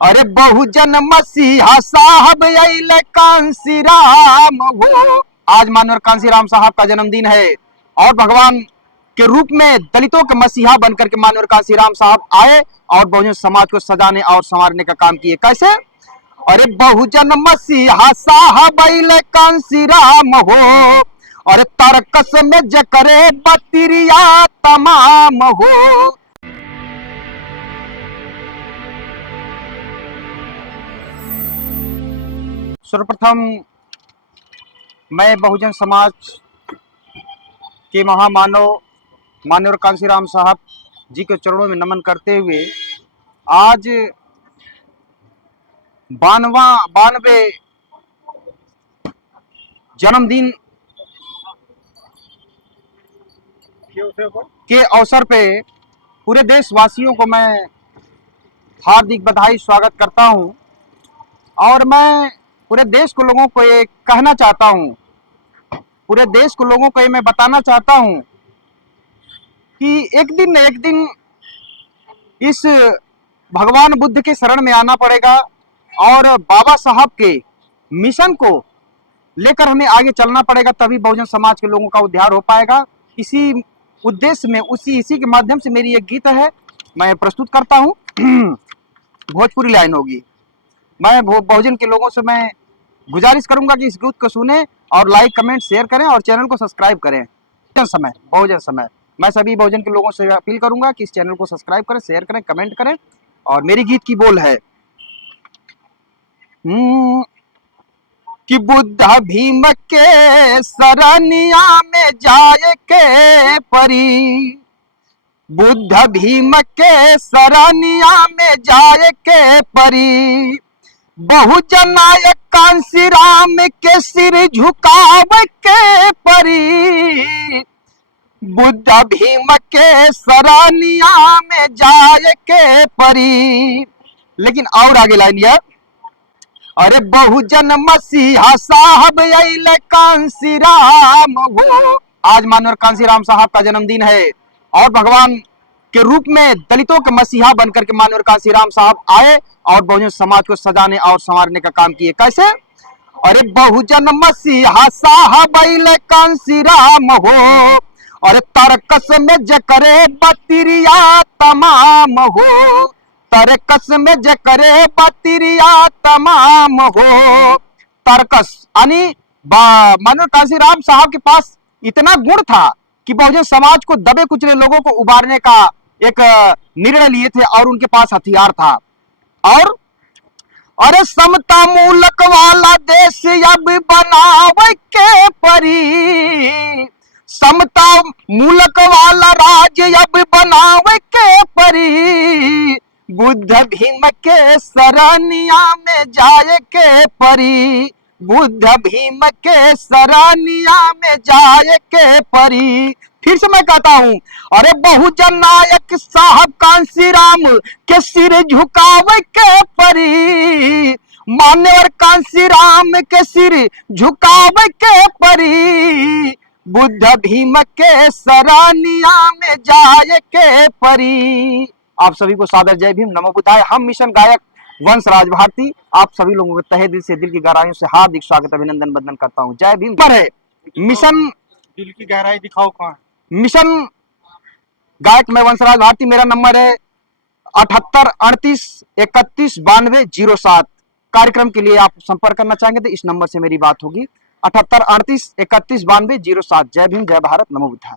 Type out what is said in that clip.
अरे बहुजन मसीहा साहब अइले कांसी राम हो। आज माननीय कांसी राम साहब का जन्मदिन है और भगवान के रूप में दलितों के मसीहा बनकर के माननीय कांसी राम साहब आए और बहुजन समाज को सजाने और संवारने का काम किए। कैसे? अरे बहुजन मसीहा साहब अइले कांसी राम हो, अरे तरकस में जकरे बतिरिया तमाम हो। सर्वप्रथम मैं बहुजन समाज के महामानव माननीय कांसी राम साहब जी के चरणों में नमन करते हुए आज 92 जन्मदिन के अवसर पे पूरे देशवासियों को मैं हार्दिक बधाई स्वागत करता हूं और मैं पूरे देश को लोगों को ये कहना चाहता हूं, पूरे देश को लोगों को ये मैं बताना चाहता हूं कि एक दिन न एक दिन इस भगवान बुद्ध के शरण में आना पड़ेगा और बाबा साहब के मिशन को लेकर हमें आगे चलना पड़ेगा, तभी बहुजन समाज के लोगों का उद्धार हो पाएगा। इसी उद्देश्य में इसी के माध्यम से मेरी एक गीत है, मैं प्रस्तुत करता हूं। भोजपुरी लाइन होगी। मैं बहुजन के लोगों से मैं गुजारिश करूंगा कि इस गीत को सुने और लाइक कमेंट शेयर करें और चैनल को सब्सक्राइब करें। बहुजन समय मैं सभी बहुजन के लोगों से अपील करूंगा कि इस चैनल को सब्सक्राइब करें, शेयर करें, कमेंट करें। और मेरी गीत की बोल है कि बुद्ध भीम के सरनिया में जाए के परी, बुद्ध भीम के सरनिया में जाए के परी, बहुजन नायक कांसी राम के सिर झुकाव के परी, बुद्ध भीम के सरनिया में जाए के परी। लेकिन और आगे लाइन यह, अरे बहुजन मसीहा साहब अइले कांसी राम हो। आज माननीय कांसी राम साहब का जन्मदिन है और भगवान के रूप में दलितों के मसीहा बनकर के माननीय कांसी राम साहब आए और बहुजन समाज को सजाने और संवारने का काम किए। कैसे? अरे बहुजन मसीहा साहब अइले कांसी राम हो, और तरकस में जकरे बतिरिया तमाम हो, तरकस में जकरे बतिरिया तमाम हो। तरकस यानी माननीय कांसी राम साहब के पास इतना गुण था कि बहुजन समाज को दबे कुचले लोगों को उबारने का एक निर्णय लिए थे और उनके पास हथियार था। और अरे समता मूलक वाला देश अब बनावे के परी, समता मूलक वाला राज्य अब बनावे के परी, बुद्ध भीम के सरनिया में जाए के परी, बुद्ध भीम के सरनिया में जाए के परी। फिर से मैं कहता हूं, अरे बहुजन नायक साहब कांसी राम के सिर झुकावे के परी, मान्यवर कांसी राम के सिर झुकावे के परी, बुद्ध भीम के सरनिया में जाए के परी। आप सभी को सादर जय भीम, नमो बुद्धाय। हम मिशन गायक वंशराज भारती आप सभी लोगों को तहे दिल से, दिल की गहराइयों से हार्दिक स्वागत, अभिनंदन, वंदन करता हूं। जय भीम। पर है मिशन, दिल की गहराई दिखाओ कहां है? मिशन गायक मैं वंशराज भारती, मेरा नंबर है 78 38 31 92 07। कार्यक्रम के लिए आप संपर्क करना चाहेंगे तो इस नंबर से मेरी बात होगी, 78 38 31 92 07। जय भीम, जय भारत, नमो बुद्धाय।